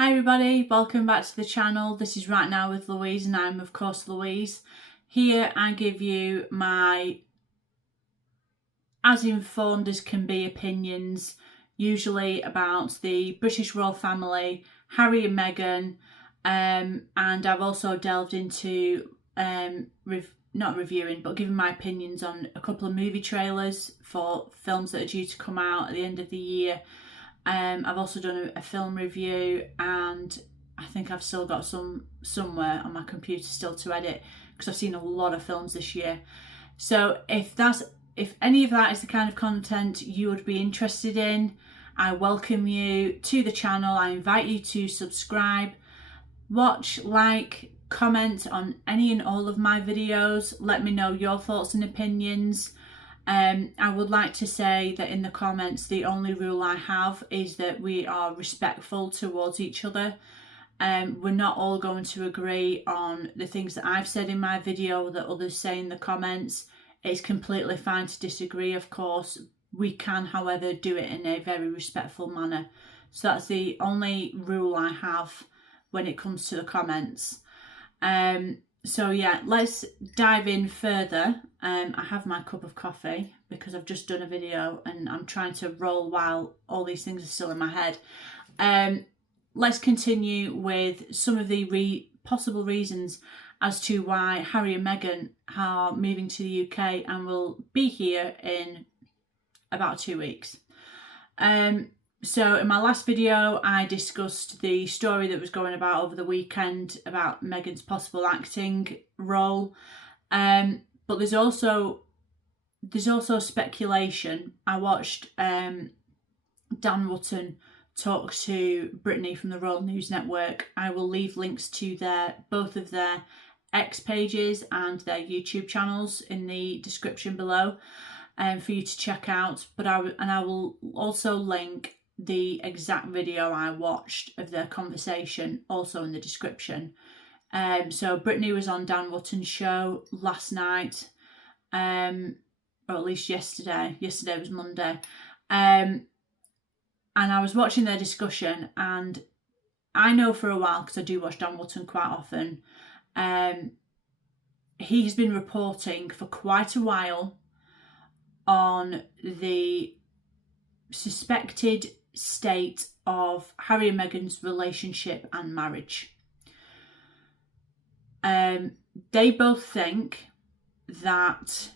Hi everybody, welcome back to the channel. This is Right Now with Louise and I'm of course Louise. Here I give you my as informed as can be opinions, usually about the British royal family, Harry and Meghan, and I've also delved into not reviewing but giving my opinions on a couple of movie trailers for films that are due to come out at the end of the year. I've also done a film review, and I think I've still got some somewhere on my computer still to edit because I've seen a lot of films this year. So if any of that is the kind of content you would be interested in, I welcome you to the channel. I invite you to subscribe, watch, like, comment on any and all of my videos. Let me know your thoughts and opinions. I would like to say that in the comments, the only rule I have is that we are respectful towards each other. We're not all going to agree on the things that I've said in my video that others say in the comments. It's completely fine to disagree, of course. We can, however, do it in a very respectful manner. So that's the only rule I have when it comes to the comments. So yeah, let's dive in further. I have my cup of coffee because I've just done a video and I'm trying to roll while all these things are still in my head. Let's continue with some of the possible reasons as to why Harry and Meghan are moving to the UK and will be here in about 2 weeks. So in my last video, I discussed the story that was going about over the weekend about Meghan's possible acting role. But there's also speculation. I watched Dan Wootton talk to Brittany from the Royal News Network. I will leave links to both of their X pages and their YouTube channels in the description below for you to check out. But I will also link the exact video I watched of their conversation also in the description. So Brittany was on Dan Wootton's show last night, or at least yesterday. Yesterday was Monday. And I was watching their discussion, and I know for a while, because I do watch Dan Wootton quite often, he has been reporting for quite a while on the suspected state of Harry and Meghan's relationship and marriage. They both think that,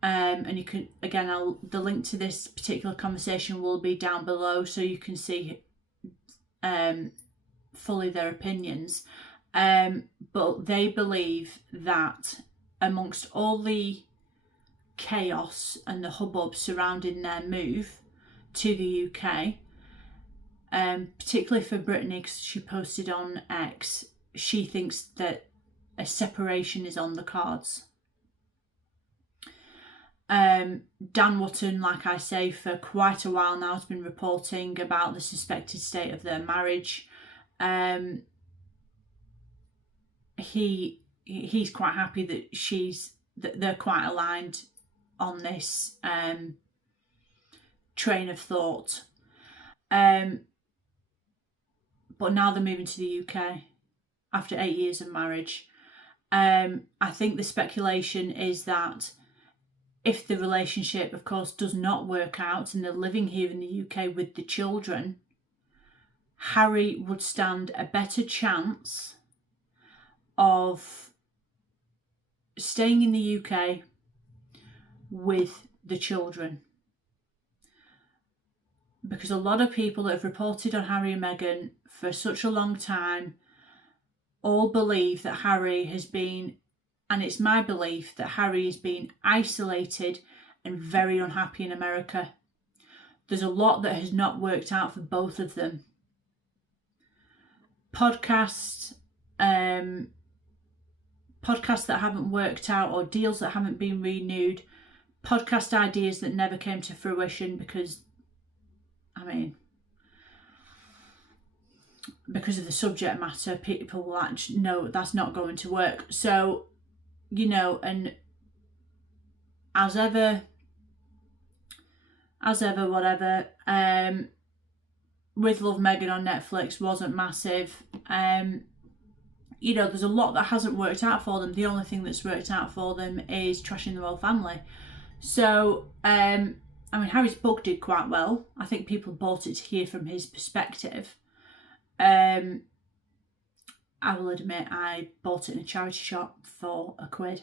and you can, again, the link to this particular conversation will be down below so you can see fully their opinions. But they believe that amongst all the chaos and the hubbub surrounding their move to the UK, particularly for Brittany, because she posted on X, she thinks that a separation is on the cards. Dan Wootton, like I say, for quite a while now has been reporting about the suspected state of their marriage. He's quite happy that they're quite aligned on this train of thought. But now they're moving to the UK after 8 years of marriage. I think the speculation is that if the relationship, of course, does not work out and they're living here in the UK with the children, Harry would stand a better chance of staying in the UK with the children. Because a lot of people that have reported on Harry and Meghan for such a long time all believe that Harry has been, and it's my belief that Harry has been isolated and very unhappy in America. There's a lot that has not worked out for both of them. Podcasts that haven't worked out, or deals that haven't been renewed, podcast ideas that never came to fruition because of the subject matter, people will actually know that's not going to work. So, and as ever, whatever, With Love Meghan on Netflix wasn't massive. You know, there's a lot that hasn't worked out for them. The only thing that's worked out for them is Trashing the Royal Family. So, I mean, Harry's book did quite well. I think people bought it to hear from his perspective. I will admit I bought it in a charity shop for £1.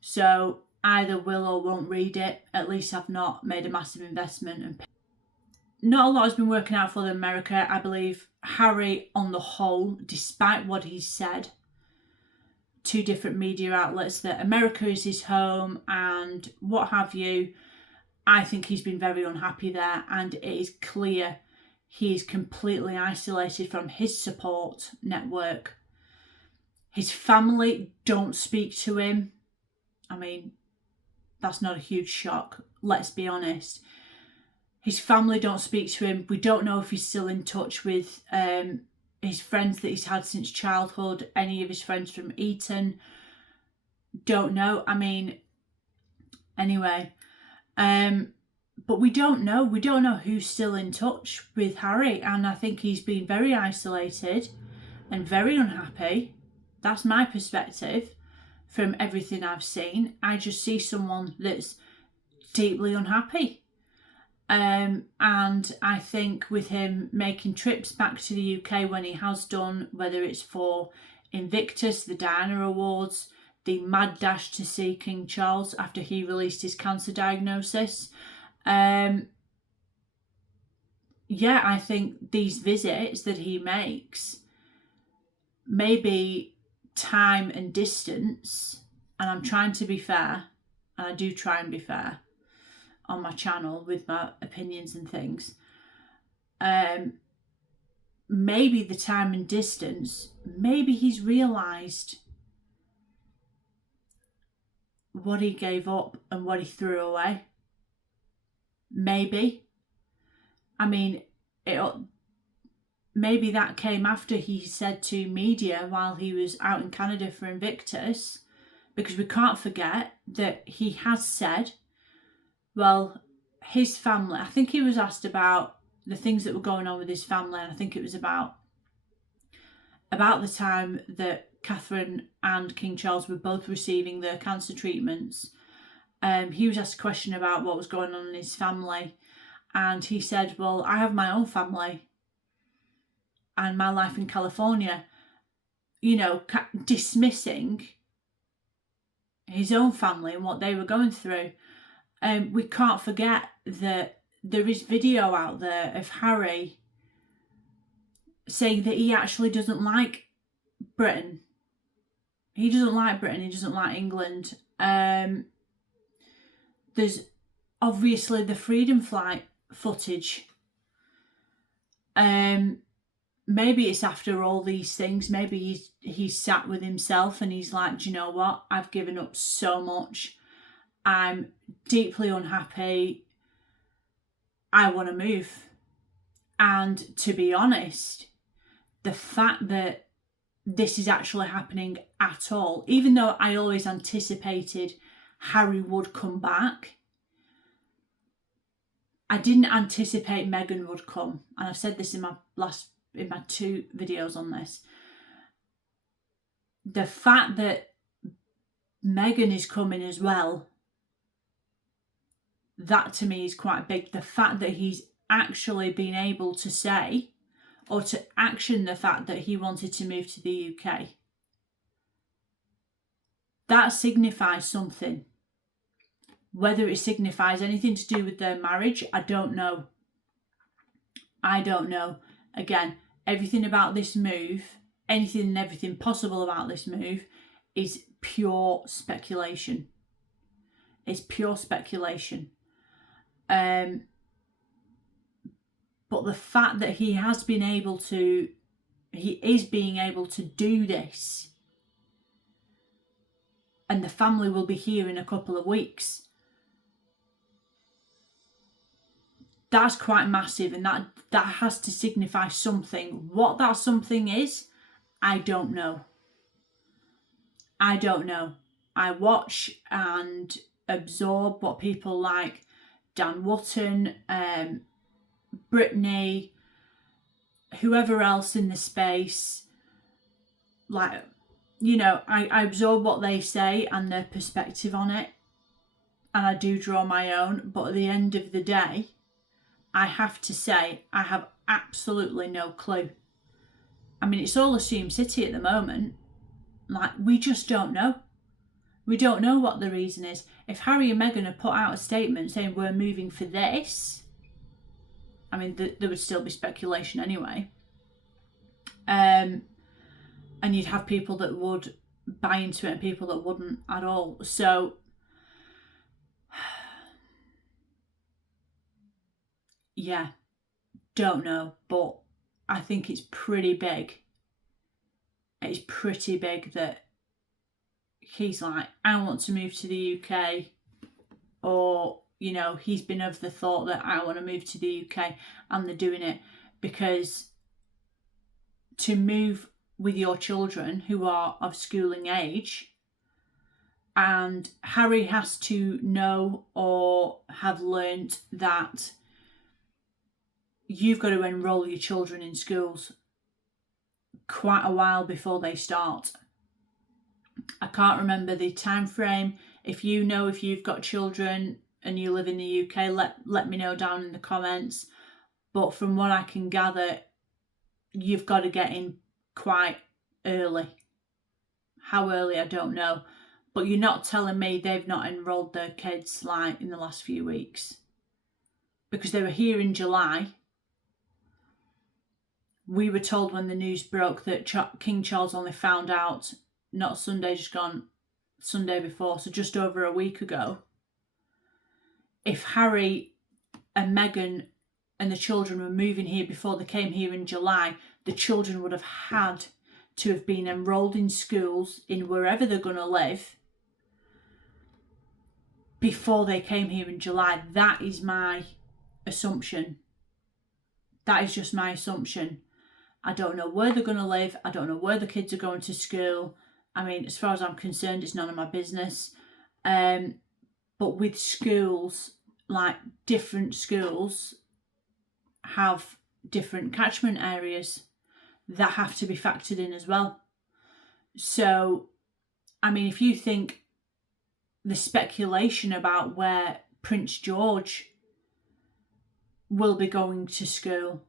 So either will or won't read it. At least I've not made a massive investment. And not a lot has been working out for them in America. I believe Harry, on the whole, despite what he's said to different media outlets, that America is his home and what have you, I think he's been very unhappy there, and it is clear he is completely isolated from his support network. His family don't speak to him. I mean, that's not a huge shock, let's be honest. His family don't speak to him. We don't know if he's still in touch with his friends that he's had since childhood, any of his friends from Eton. Don't know. I mean, anyway. But we don't know. We don't know who's still in touch with Harry. And I think he's been very isolated and very unhappy. That's my perspective from everything I've seen. I just see someone that's deeply unhappy. And I think with him making trips back to the UK when he has done, whether it's for Invictus, the Diana Awards, the mad dash to see King Charles after he released his cancer diagnosis. Yeah, I think these visits that he makes, maybe time and distance, and I'm trying to be fair, and I do try and be fair on my channel with my opinions and things. Maybe the time and distance, maybe he's realised what he gave up and what he threw away. Maybe. I mean, maybe that came after he said to media while he was out in Canada for Invictus, because we can't forget that he has said, well, his family, I think he was asked about the things that were going on with his family, and I think it was about the time that Catherine and King Charles were both receiving their cancer treatments. He was asked a question about what was going on in his family, and he said, well, I have my own family and my life in California, you know, dismissing his own family and what they were going through. We can't forget that there is video out there of Harry saying that he actually doesn't like Britain. He doesn't like Britain, he doesn't like England. There's obviously the Freedom Flight footage. Maybe it's after all these things, maybe he's sat with himself and he's like, do you know what? I've given up so much. I'm deeply unhappy. I want to move. And to be honest, the fact that this is actually happening at all, even though I always anticipated Harry would come back, I didn't anticipate Meghan would come. And I've said this in my 2 videos on this. The fact that Meghan is coming as well, that to me is quite big. The fact that he's actually been able to say or to action the fact that he wanted to move to the UK, that signifies something. Whether it signifies anything to do with their marriage, I don't know. Again, everything about this move, anything and everything possible about this move is pure speculation. It's pure speculation. But the fact that he is being able to do this, and the family will be here in a couple of weeks, that's quite massive, and that has to signify something. What that something is, I don't know. I watch and absorb what people like Dan Wootton, Brittany, whoever else in the space, like, you know, I absorb what they say and their perspective on it, and I do draw my own. But at the end of the day, I have to say I have absolutely no clue. I mean, it's all assumed city at the moment. Like, we just don't know. We don't know what the reason is. If Harry and Meghan had put out a statement saying we're moving for this, I mean, there would still be speculation anyway. And you'd have people that would buy into it and people that wouldn't at all. So, yeah, don't know. But I think it's pretty big. It's pretty big that he's like, I want to move to the UK. Or, you know, he's been of the thought that I want to move to the UK, and they're doing it because to move with your children who are of schooling age, and Harry has to know or have learnt that you've got to enrol your children in schools quite a while before they start. I can't remember the time frame. If you know, if you've got children and you live in the UK, let me know down in the comments. But from what I can gather, you've got to get in quite early. How early, I don't know. But you're not telling me they've not enrolled their kids like in the last few weeks. Because they were here in July. We were told when the news broke that King Charles only found out, not Sunday just gone, Sunday before, so just over a week ago. If Harry and Meghan and the children were moving here before they came here in July, the children would have had to have been enrolled in schools in wherever they're going to live before they came here in July. That is my assumption. That is just my assumption. I don't know where they're going to live. I don't know where the kids are going to school. I mean, as far as I'm concerned, it's none of my business. But with schools, like different schools have different catchment areas that have to be factored in as well. So, I mean, if you think the speculation about where Prince George will be going to school,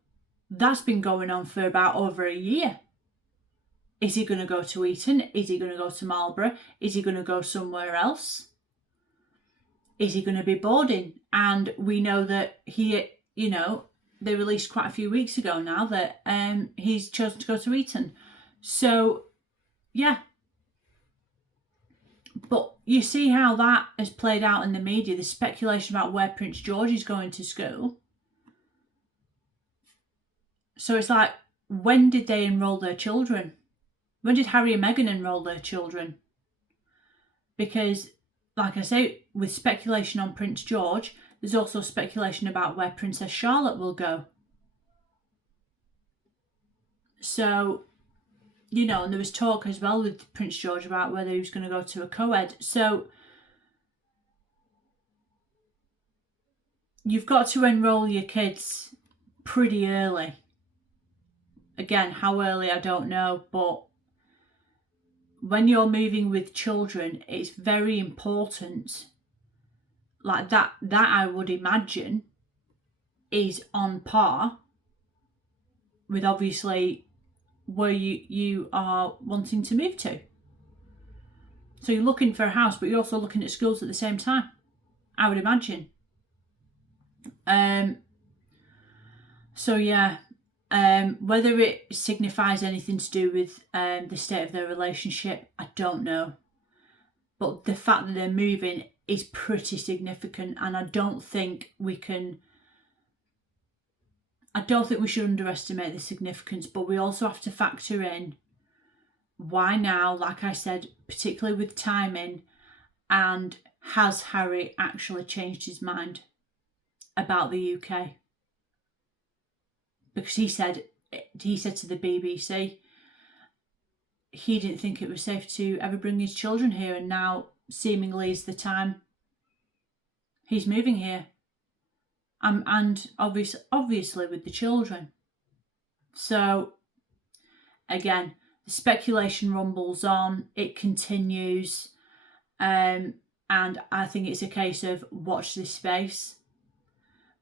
that's been going on for about over a year. Is he going to go to Eton? Is he going to go to Marlborough? Is he going to go somewhere else? Is he going to be boarding? And we know that he, you know, they released quite a few weeks ago now that he's chosen to go to Eton. So, yeah. But you see how that has played out in the media, the speculation about where Prince George is going to school. So it's like, when did they enrol their children? When did Harry and Meghan enrol their children? Because, like I say, with speculation on Prince George, there's also speculation about where Princess Charlotte will go. So, you know, and there was talk as well with Prince George about whether he was going to go to a co-ed. So, you've got to enrol your kids pretty early. Again, how early, I don't know, but when you're moving with children, it's very important. Like that I would imagine is on par with obviously where you are wanting to move to. So you're looking for a house, but you're also looking at schools at the same time, I would imagine. So yeah. Whether it signifies anything to do with the state of their relationship, I don't know. But the fact that they're moving is pretty significant, and I don't think we should underestimate the significance, but we also have to factor in why now, like I said, particularly with timing, and has Harry actually changed his mind about the UK? Because he said to the BBC he didn't think it was safe to ever bring his children here, and now seemingly is the time he's moving here. And obviously with the children. So again, the speculation rumbles on, it continues, and I think it's a case of watch this space.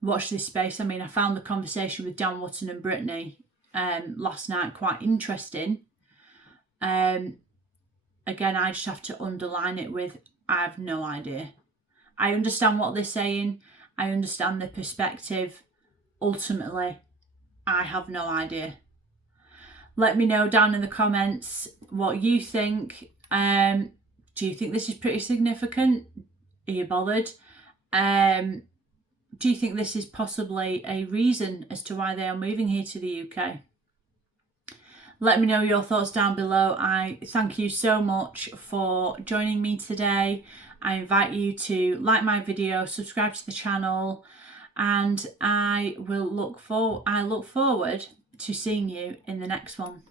Watch this space. I mean, I found the conversation with Dan Wootton and Brittany last night quite interesting. Again, I just have to underline it with, I have no idea. I understand what they're saying. I understand the perspective. Ultimately, I have no idea. Let me know down in the comments what you think. Do you think this is pretty significant? Are you bothered? Do you think this is possibly a reason as to why they are moving here to the UK? Let me know your thoughts down below. I thank you so much for joining me today. I invite you to like my video, subscribe to the channel, and I look forward to seeing you in the next one.